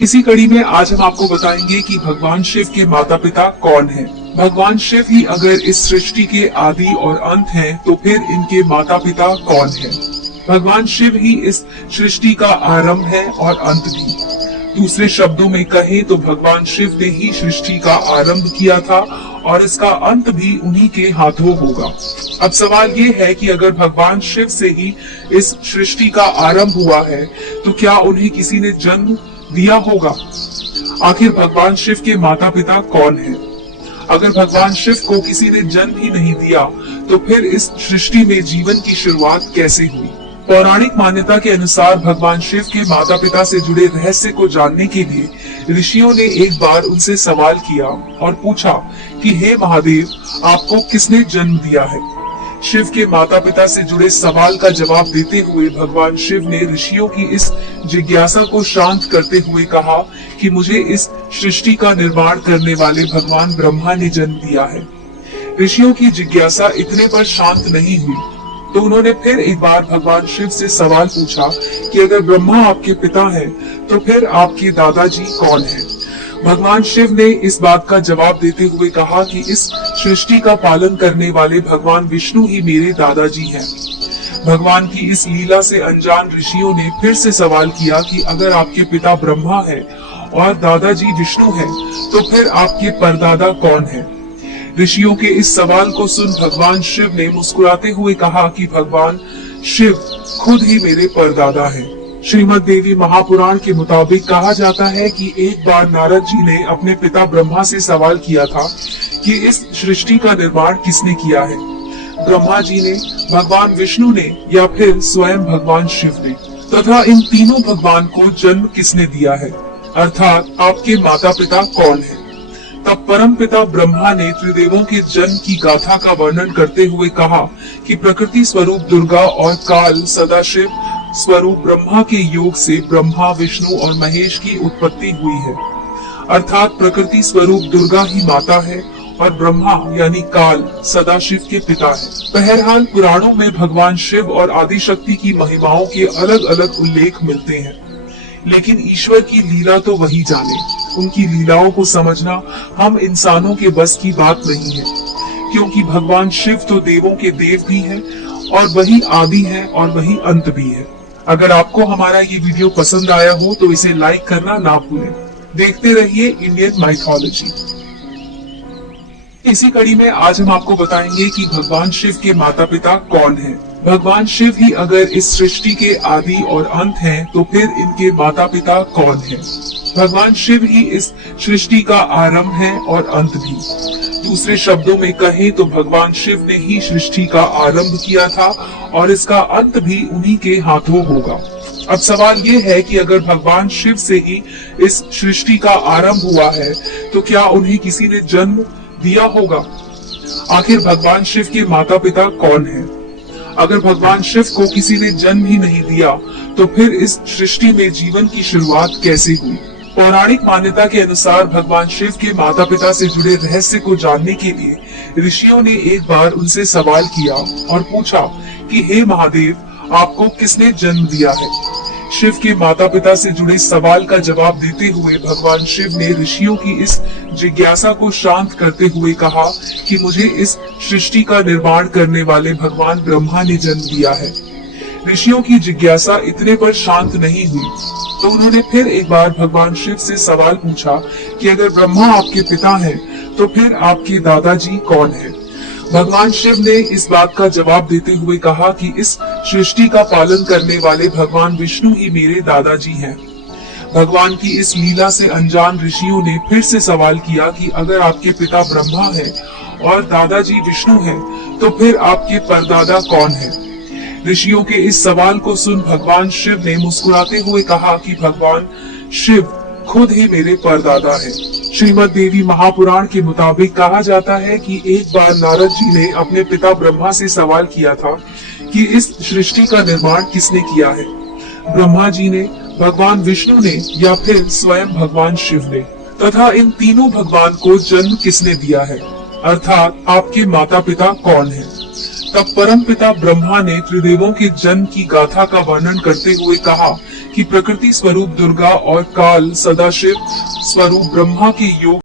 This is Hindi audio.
इसी कड़ी में आज हम आपको बताएंगे कि भगवान शिव के माता पिता कौन हैं। भगवान शिव ही अगर इस सृष्टि के आदि और अंत हैं, तो फिर इनके माता पिता कौन हैं? भगवान शिव ही इस सृष्टि का आरंभ है और अंत भी। दूसरे शब्दों में कहें तो भगवान शिव ने ही सृष्टि का आरंभ किया था और इसका अंत भी उन्हीं के हाथों होगा। अब सवाल ये है कि अगर भगवान शिव से ही इस सृष्टि का आरंभ हुआ है, तो क्या उन्हें किसी ने जन्म दिया होगा? आखिर भगवान शिव के माता पिता कौन हैं? अगर भगवान शिव को किसी ने जन्म ही नहीं दिया, तो फिर इस सृष्टि में जीवन की शुरुआत कैसे हुई? पौराणिक मान्यता के अनुसार भगवान शिव के माता पिता से जुड़े रहस्य को जानने के लिए ऋषियों ने एक बार उनसे सवाल किया और पूछा कि हे महादेव, आपको किसने जन्म दिया है? शिव के माता पिता से जुड़े सवाल का जवाब देते हुए भगवान शिव ने ऋषियों की इस जिज्ञासा को शांत करते हुए कहा कि मुझे इस सृष्टि का निर्माण करने वाले भगवान ब्रह्मा ने जन्म दिया है। ऋषियों की जिज्ञासा इतने पर शांत नहीं हुई, तो उन्होंने फिर एक बार भगवान शिव से सवाल पूछा कि अगर ब्रह्मा आपके पिता हैं, तो फिर आपके दादाजी कौन हैं? भगवान शिव ने इस बात का जवाब देते हुए कहा कि इस सृष्टि का पालन करने वाले भगवान विष्णु ही मेरे दादाजी हैं। भगवान की इस लीला से अनजान ऋषियों ने फिर से सवाल किया कि अगर आपके पिता ब्रह्मा है और दादाजी विष्णु हैं, तो फिर आपके परदादा कौन हैं? ऋषियों के इस सवाल को सुन भगवान शिव ने मुस्कुराते हुए कहा कि भगवान शिव खुद ही मेरे परदादा हैं। श्रीमद् देवी महापुराण के मुताबिक कहा जाता है कि एक बार नारद जी ने अपने पिता ब्रह्मा से सवाल किया था कि इस सृष्टि का निर्माण किसने किया है। ब्रह्मा जी ने, भगवान विष्णु ने या फिर स्वयं भगवान शिव ने, तथा इन तीनों भगवान को जन्म किसने दिया है, अर्थात आपके माता पिता कौन है? तब परम पिता ब्रह्मा ने त्रिदेवों के जन्म की गाथा का वर्णन करते हुए कहा कि प्रकृति स्वरूप दुर्गा और काल सदाशिव स्वरूप ब्रह्मा के योग से ब्रह्मा, विष्णु और महेश की उत्पत्ति हुई है। अर्थात प्रकृति स्वरूप दुर्गा ही माता है और ब्रह्मा यानी काल सदाशिव के पिता है। बहरहाल पुराणों में भगवान शिव और आदिशक्ति की महिमाओं के अलग अलग उल्लेख मिलते हैं, लेकिन ईश्वर की लीला तो वही जाने। उनकी लीलाओं को समझना हम इंसानों के बस की बात नहीं है, क्योंकि भगवान शिव तो देवों के देव भी हैं और वही आदि है और वही अंत भी है। अगर आपको हमारा ये वीडियो पसंद आया हो तो इसे लाइक करना ना भूलें। देखते रहिए इंडियन माइथोलॉजी। इसी कड़ी में आज हम आपको बताएंगे कि भगवान शिव के माता पिता कौन हैं। भगवान शिव ही अगर इस सृष्टि के आदि और अंत हैं, तो फिर इनके माता पिता कौन हैं? भगवान शिव ही इस सृष्टि का आरंभ है और अंत भी। दूसरे शब्दों में कहें तो भगवान शिव ने ही सृष्टि का आरंभ किया था और इसका अंत भी उन्हीं के हाथों होगा। अब सवाल ये है कि अगर भगवान शिव से ही इस सृष्टि का आरंभ हुआ है, तो क्या उन्हें किसी ने जन्म दिया होगा? आखिर भगवान शिव के माता पिता कौन हैं? अगर भगवान शिव को किसी ने जन्म ही नहीं दिया, तो फिर इस सृष्टि में जीवन की शुरुआत कैसे हुई? पौराणिक मान्यता के अनुसार भगवान शिव के माता पिता से जुड़े रहस्य को जानने के लिए ऋषियों ने एक बार उनसे सवाल किया और पूछा कि हे महादेव, आपको किसने जन्म दिया है? शिव के माता पिता से जुड़े सवाल का जवाब देते हुए भगवान शिव ने ऋषियों की इस जिज्ञासा को शांत करते हुए कहा कि मुझे इस सृष्टि का निर्माण करने वाले भगवान ब्रह्मा ने जन्म दिया है। ऋषियों की जिज्ञासा इतने पर शांत नहीं हुई, तो उन्होंने फिर एक बार भगवान शिव से सवाल पूछा कि अगर ब्रह्मा आपके पिता हैं, तो फिर आपके दादाजी कौन हैं? भगवान शिव ने इस बात का जवाब देते हुए कहा कि इस सृष्टि का पालन करने वाले भगवान विष्णु ही मेरे दादाजी हैं। भगवान की इस लीला से अनजान ऋषियों ने फिर से सवाल किया कि अगर आपके पिता ब्रह्मा हैं और दादाजी विष्णु हैं, तो फिर आपके परदादा कौन हैं? ऋषियों के इस सवाल को सुन भगवान शिव ने मुस्कुराते हुए कहा कि भगवान शिव खुद ही मेरे परदादा हैं। श्रीमद् देवी महापुराण के मुताबिक कहा जाता है कि एक बार नारद जी ने अपने पिता ब्रह्मा से सवाल किया था कि इस सृष्टि का निर्माण किसने किया है। ब्रह्मा जी ने, भगवान विष्णु ने या फिर स्वयं भगवान शिव ने, तथा इन तीनों भगवान को जन्म किसने दिया है, अर्थात आपके माता पिता कौन हैं? तब परमपिता ब्रह्मा ने त्रिदेवों के जन्म की गाथा का वर्णन करते हुए कहा कि प्रकृति स्वरूप दुर्गा और काल सदाशिव स्वरूप ब्रह्मा के योग